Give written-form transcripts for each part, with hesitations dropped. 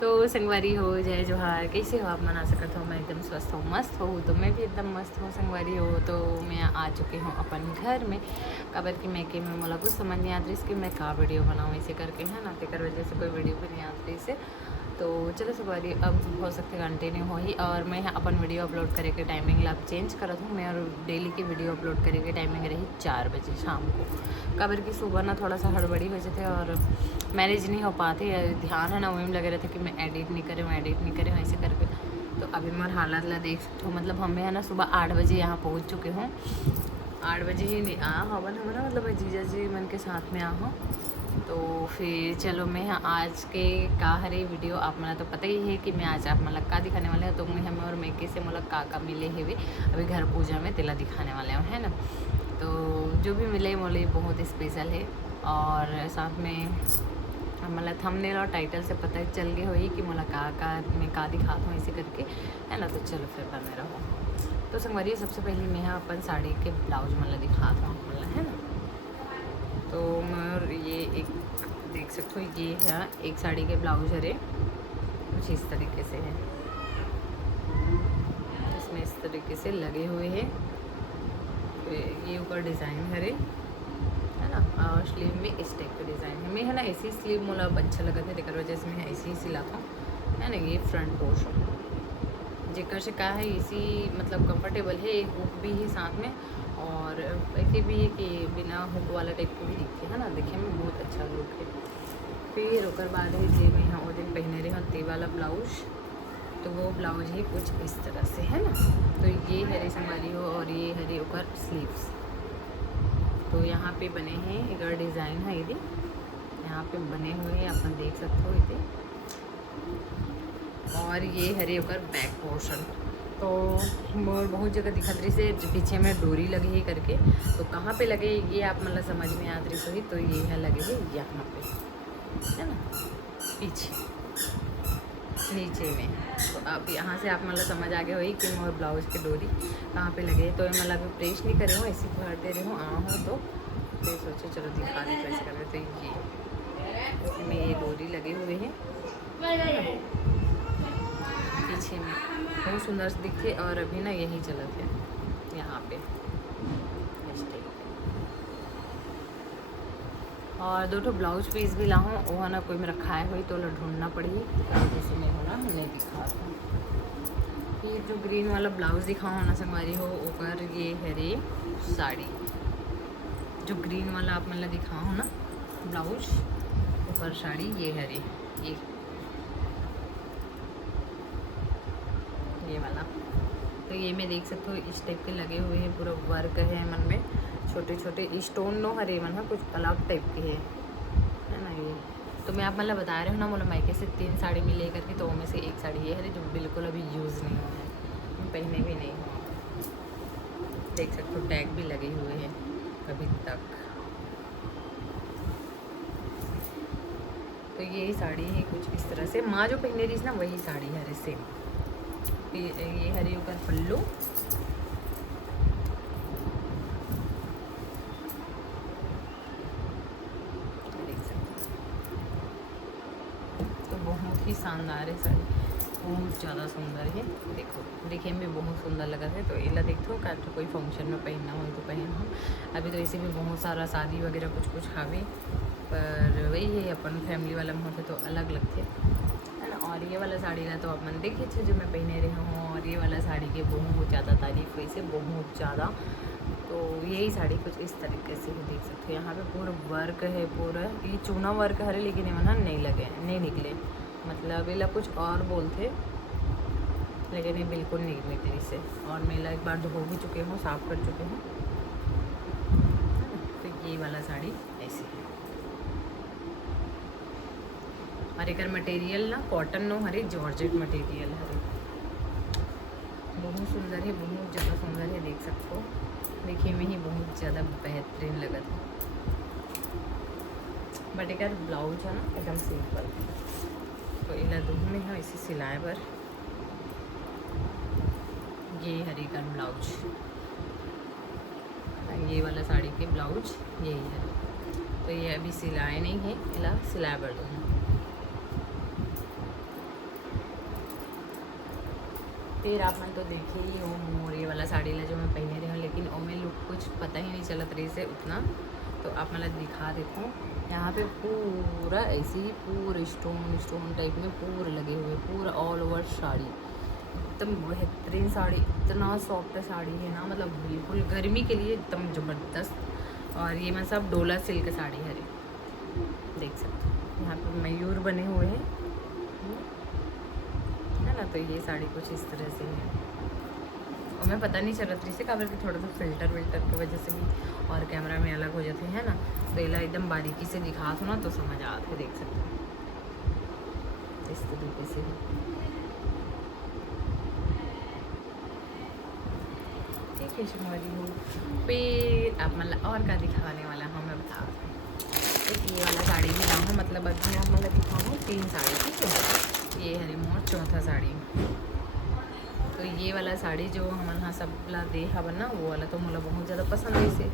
तो संगवारी हो जय जोहार, कैसे हो आप? मना सकत हो मैं एकदम स्वस्थ हूँ, मस्त हो तो मैं भी एकदम मस्त हूँ। संगवारी हो तो मैं आ चुकी हूँ अपन घर में। कबर की मैं कि मैं मोला कुछ समझ नहीं आती इसकी मैं का वीडियो बनाऊँ ऐसे करके, है ना। तेकर वजह से कोई वीडियो भी नहीं आती इसे। तो चलो संगवारी, अब हो सकते कंटिन्यू हो ही। और मैं अपन वीडियो अपलोड करे के टाइमिंग ला चेंज करत हूँ मैं, और डेली की वीडियो अपलोड करे के टाइमिंग रही 4 बजे शाम को। कबर की सुबह ना थोड़ा सा हड़बड़ी वजह थे और मैनेज नहीं हो पाते, ध्यान है ना वही लगे रहते कि मैं एडिट नहीं करे ऐसे करके। तो अभी मेरे हालत ला देख सकते हो, मतलब हमें है ना सुबह 8 बजे यहाँ पहुँच चुके हूँ। 8 बजे ही आ हवन हमारा, मतलब जीजा जी मन के साथ में आ हूँ। तो फिर चलो मैं आज के का हरे वीडियो आप मला तो पता ही है कि मैं आज आप मतलब का दिखाने वाले हैं। तो मैं हमें और मैके से मतलब का मिले है वे अभी घर पूजा में तेला दिखाने वाले हैं, है ना। तो जो भी मिले मोले बहुत स्पेशल है। और साथ में मतलब थंबनेल और टाइटल से पता चल गए हो ही कि मोला का मैं का दिखाता हूँ ऐसे करके, है ना। तो चलो फिर बने रहो। तो संगवारी सबसे पहले मैं अपन साड़ी के ब्लाउज मतलब दिखाता हूँ मतलब, है ना। तो मैं ये एक देख सकते हो, ये है एक साड़ी के ब्लाउज है कुछ इस तरीके से है, इसमें इस तरीके से लगे हुए हैं। ये ऊपर डिज़ाइन है ना। और स्लीव में इस टाइप का डिज़ाइन है। मैं है ना ऐसी स्लीव मोला अच्छा लगा था, तेकर वजह से मैं ऐसे ही सिलाता हूँ, है ना। ये फ्रंट पोर्शन जेकर से का है इसी मतलब कंफर्टेबल है, एक हुक भी है साथ में, और ऐसे भी है कि बिना हुक वाला टाइप की भी दिखती है ना, देखने में बहुत अच्छा लुक है। फिर ओकर बाद है जे मैं यहाँ वो दिन पहने रहे हती वाला ब्लाउज, तो वो ब्लाउज ही कुछ इस तरह से है ना। तो ये हरे संभाली हो और ये हरे ऊपर स्लीव्स। तो यहाँ पे बने हैं अगर डिज़ाइन है यदि यहाँ पे बने हुए अपन देख सकते हो ये। और ये हरे ऊपर बैक पोर्शन, तो मोर बहुत जगह दिखत रही से पीछे में डोरी लगी है करके, तो कहाँ पे लगे ये आप मतलब समझ में आ रही सही। तो ये है लगे है यहाँ पे, है ना, पीछे नीचे में। तो अब यहाँ से आप मतलब समझ आ गए हो कि मोर ब्लाउज के डोरी कहाँ पे लगे। तो मैं मतलब प्रेस नहीं करे हूँ, ऐसे भर दे रही हूँ आ हूँ। तो फिर सोचो चलो दिखा दी कैसे कर रहे। तो ये इसमें ये डोरी लगे हुए हैं पीछे में, बहुत सुंदर से दिखे। और अभी ना यही चलत है यहाँ पे इस टाइप पे। और दो ठो ब्लाउज पीस भी लाऊँ वो ना कोई में रखाए हुई तो ढूंढना पड़ी, जैसे मैं हो ना नहीं दिखा था। ये जो ग्रीन वाला ब्लाउज दिखाऊँ ना संगवारी हो ऊपर ये हरे साड़ी, जो ग्रीन वाला आप मतलब दिखाऊँ ना ब्लाउज ऊपर साड़ी ये हरे ये वाला। तो ये मैं देख सकते हो इस टाइप के लगे हुए हैं, पूरा वर्क है मन में, छोटे छोटे स्टोन नो हरे मन है कुछ अलग टाइप के है ना ये। तो मैं आप मतलब बता रहे हो ना मोला मायके से 3 साड़ी मिले करके, तो उनमें से एक साड़ी ये है जो बिल्कुल अभी यूज़ नहीं हुआ है, पहने भी नहीं हुआ। देख सकते हो टैग भी लगे हुए हैं अभी तक। तो यही साड़ी है कुछ इस तरह से, माँ जो पहने रही ना वही साड़ी है सेम। ये हरी ऊपर पल्लू, तो बहुत ही शानदार है साड़ी, बहुत ज़्यादा सुंदर है। देखो दिखे में बहुत सुंदर लगा है। तो इला देखो का तो कोई फंक्शन में पहनना हो तो पहन हो। अभी तो ऐसे भी बहुत सारा शादी वगैरह कुछ हावे, पर वही है अपन फैमिली वाला में होते तो अलग लगते है ना। और ये वाला साड़ी ना तो अपन देखे थे जो मैं पहने रही हूँ, और ये वाला साड़ी के बहुत ज़्यादा तारीफ हुई से बहुत ज़्यादा। तो यही साड़ी कुछ इस तरीके से ही देख सकते हो, यहाँ पे पूरा वर्क है, पूरा ये चूना वर्क है, लेकिन ये मना नहीं लगे नहीं निकले, मतलब ये कुछ और बोलते लेकिन ये बिल्कुल नहीं निकली से। और मेला एक बार धो भी चुके हूँ, साफ़ कर चुके हूँ। तो ये वाला साड़ी ऐसी है। और एक मटेरियल ना कॉटन नो हरे जॉर्जेट मटेरियल हरे, बहुत सुंदर है, बहुत ज़्यादा सुंदर है। देख सकते हो देखिए में ही बहुत ज़्यादा बेहतरीन लगा था। बट एक ब्लाउज है ना एकदम सिंपल, तो इला दूध में है इसी सिलाए पर। ये हरी का ब्लाउज, ये वाला साड़ी के ब्लाउज यही है। तो ये अभी सिलाए नहीं है, इला सिलाए पर दूँ। फिर आप मन तो देखे ही हो मोर ये वाला साड़ी ला जो मैं पहने रही हूँ, लेकिन ओमे लुक कुछ पता ही नहीं चलत रही से उतना। तो आप मतलब दिखा देखो, यहाँ पे पूरा ऐसे ही पूरा स्टोन टाइप में पूरा लगे हुए, पूरा ऑल ओवर साड़ी एकदम बेहतरीन साड़ी, इतना सॉफ्ट साड़ी है ना, मतलब बिल्कुल गर्मी के लिए एकदम ज़बरदस्त। और ये मैं सब डोला सिल्क साड़ी है, देख सकते हो यहाँ पे मयूर बने हुए हैं, है ना। तो ये साड़ी कुछ इस तरह से है, और मैं पता नहीं चल रही से काबर कि थोड़ा सा फिल्टर विल्टर की वजह से भी और कैमरा में अलग हो जाते हैं ना, तो इला एकदम बारीकी से दिखा दो ना तो समझ आते, देख सकते हो इस तरीके से। ठीक है शिमवारी हो। फिर अब मतलब और क्या दिखाने वाला हूँ मैं बता रही हूँ। एक ये वाला साड़ी भी लाऊँ, मतलब अभी आप मतलब दिखाऊँ 3 साड़ी, ठीक है। ये हरी मोर चौथा साड़ी। तो ये वाला साड़ी जो हमारे यहाँ सब ला दे हवन ना, वो वाला तो मुझे बहुत ज़्यादा पसंद है इसे।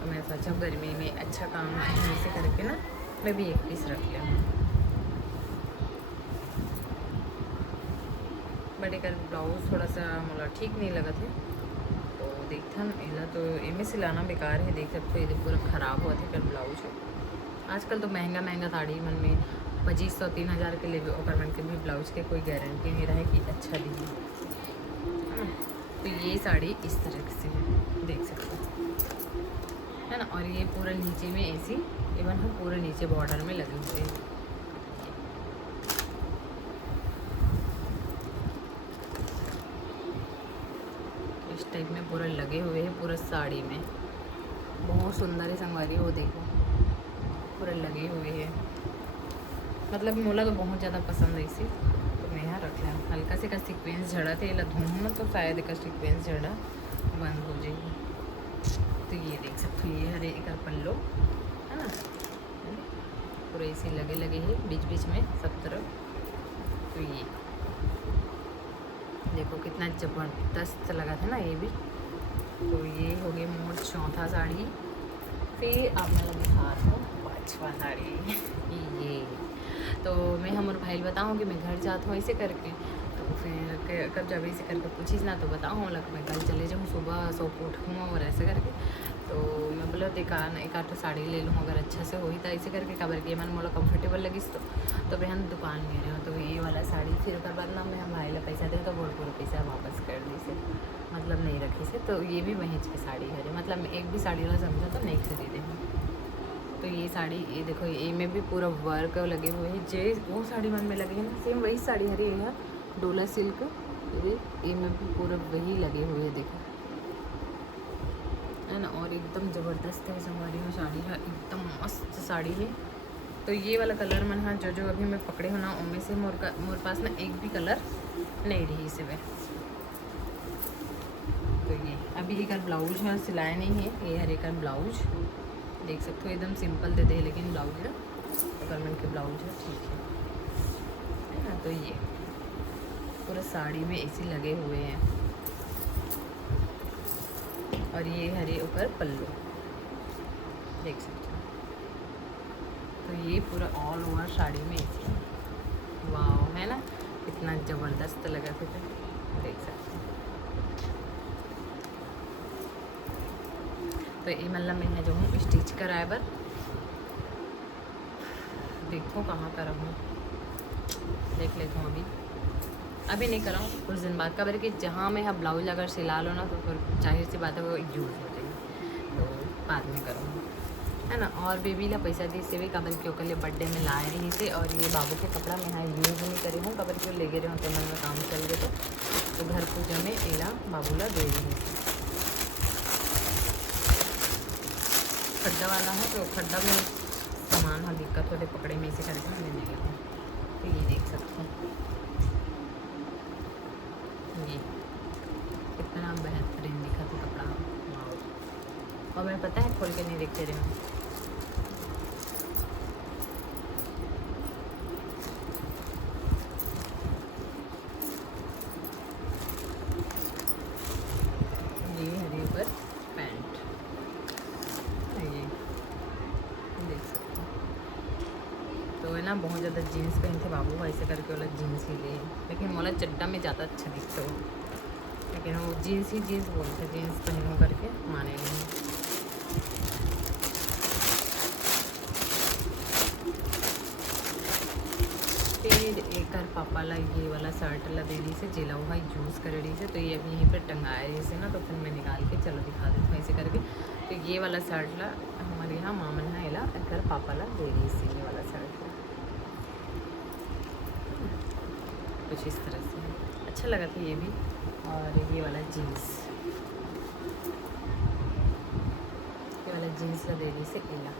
तो मैं सोचा गर्मी में अच्छा काम है ऐसे करके ना, मैं भी एक पीस रख लिया। बड़े कर ब्लाउज थोड़ा सा मुझे ठीक नहीं लगा थे, तो देखता इला तो इनमें सिलाना बेकार है, देख सकते हो ये पूरा ख़राब हुआ था कर ब्लाउज है। आजकल तो महंगा साड़ी मन में 2500-3000 के लिए और मन के भी ब्लाउज के कोई गारंटी नहीं रहे कि अच्छा दी। तो ये साड़ी इस तरह से है, देख सकते हो, है ना। और ये पूरा नीचे में ऐसी इवन हम पूरे नीचे बॉर्डर में लगे हुए हैं। इस टाइप में पूरा लगे हुए हैं पूरा साड़ी में, बहुत सुंदर है संगवारी हो, देखो पूरा लगे हुए हैं। मतलब मोला तो बहुत ज़्यादा पसंद है इसे, तो मैं यहाँ रख लिया। हल्का से का सीक्वेंस झड़ा थे, इला धूम ना तो शायद का सीक्वेंस झड़ा बंद हो जाएगी। तो ये देख सकते हो, ये हरे एक पल्लो है ना, पूरे इसे लगे हैं बीच बीच में सब तरफ। तो ये देखो कितना ज़बरदस्त लगा था ना ये भी। तो ये हो गई मोर चौथा साड़ी। फिर आप मैं दिखा दूँ 5वां साड़ी ये। तो मैं हमारे भाई बताऊँ कि मैं घर जाता हूँ ऐसे करके, तो फिर कब जब ऐसे करके पूछीस ना तो बताऊँ लग मैं कल चले जाऊँ सुबह सो को उठूँ और ऐसे करके। तो मैं बोला एक आठ साड़ी ले लूँ अगर अच्छा से होई तो ऐसे करके काबर के मन मोला कंफर्टेबल लगिस। तो बहन दुकान गए रहे हो तो ये वाला साड़ी, फिर उसके बाद ना मैं हम भाई ला पैसा दे तो पूरा पैसा वापस कर दी से, मतलब नहीं रखी से। तो ये भी वहीं की साड़ी है, मतलब एक भी साड़ी वाला समझा तो नहीं खरीदे हैं। तो ये साड़ी ये देखो, ये में भी पूरा वर्क लगे हुए हैं, जे वो साड़ी मन में लगे हैं ना सेम वही साड़ी है ये डोला सिल्क, ये में भी पूरा वही लगे हुए हैं, देखो है ना। और एकदम ज़बरदस्त है संगवारी में साड़ी है, एकदम मस्त साड़ी है। तो ये वाला कलर मन हाँ जो अभी मैं पकड़े हो ना उनमें से मोर पास ना एक भी कलर नहीं रही इसे में। तो ये अभी एक ब्लाउज है सिलाया नहीं है, ये हर एक ब्लाउज देख सकते हो एकदम सिंपल दे लेकिन ब्लाउज है गवर्नमेंट के ब्लाउज है, ठीक है ना। तो ये पूरा साड़ी में ऐसे लगे हुए हैं, और ये हरे ऊपर पल्लू देख सकते हो। तो ये पूरा ऑल ओवर साड़ी में ऐसे, वाह है ना, कितना ज़बरदस्त लगा था, देख सकते हो। तो ये मतलब मैं जो हूँ स्टिच कराए बर, देखो कहाँ करा हूँ, देख लेता हूँ। अभी नहीं कराऊँ, कुछ दिन बाद का, कि जहाँ मैं यहाँ ब्लाउज अगर सिला लो ना तो फिर जाहिर सी बात है वो यूज़ हो जाएगी, तो बाद में करूँगी, है ना। और बेबी ला पैसा दी से भी कबर क्यों के लिए बर्थडे में लाए रही थे, और ये बाबू के कपड़ा मैं यहाँ यूज़ नहीं करी हूँ, कबर क्यों ले गए रहे हूँ तो मैं काम चल गए तो घर पूजा में एला बाबूला दे रही थी। खड्डा वाला है तो खड्डा में सामान हाँ दिक्कत होते पकड़े में इसे करके मैंने ले लिया। तो ये देख सकते हैं, ये कितना बेहतरीन दिखा था कपड़ा, और मैं पता है खोल के नहीं देखते रहे हूँ। ये हरी ऊपर पैंट, ये देख सकते हो। तो है ना बहुत ज़्यादा ज़्यादा जीन्स पहनते बाबू ऐसे करके वाला जीन्स ही ले, लेकिन मोला चड्डा में ज़्यादा अच्छा दिखता हो, लेकिन वो जीन्स ही जीन्स बोलते, जीन्स पहनो करके माने नहीं। फिर एक पापा ला ये वाला शर्ट ला दे दी से जिला हुआ यूज़ कर रही से, तो ये अभी यहीं पर टंगाए रही से ना, तो फिर मैं निकाल के चलो दिखा देती हूँ ऐसे करके। तो ये वाला शर्ट ला हमारे यहाँ मामन है ला घर पापा ला दे रही से, ये वाला शर्ट ला कुछ इस तरह से अच्छा लगा था ये भी। और ये वाला जीन्स ला दे रही से इला।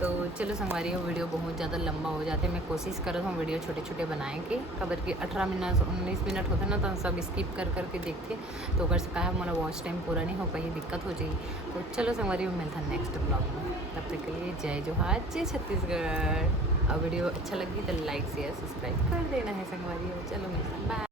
तो चलो संगवारी, वीडियो बहुत ज़्यादा लंबा हो जाते हैं, मैं कोशिश कर रहा हूँ वीडियो छोटे छोटे बनाए के, खबर की 18 मिनट 19 मिनट होते ना, तो हम सब स्किप कर करके देखते, तो अगर से कहा हमारा वॉच टाइम पूरा नहीं हो पाई, दिक्कत हो जाएगी। तो चलो संगवारी, मिलता है नेक्स्ट ब्लॉग में, तब तक के लिए जय जोहार, जय छत्तीसगढ़। और वीडियो अच्छा लगी तो लाइक शेयर सब्सक्राइब कर देना है संगवारी। चलो मिलता है, बाय।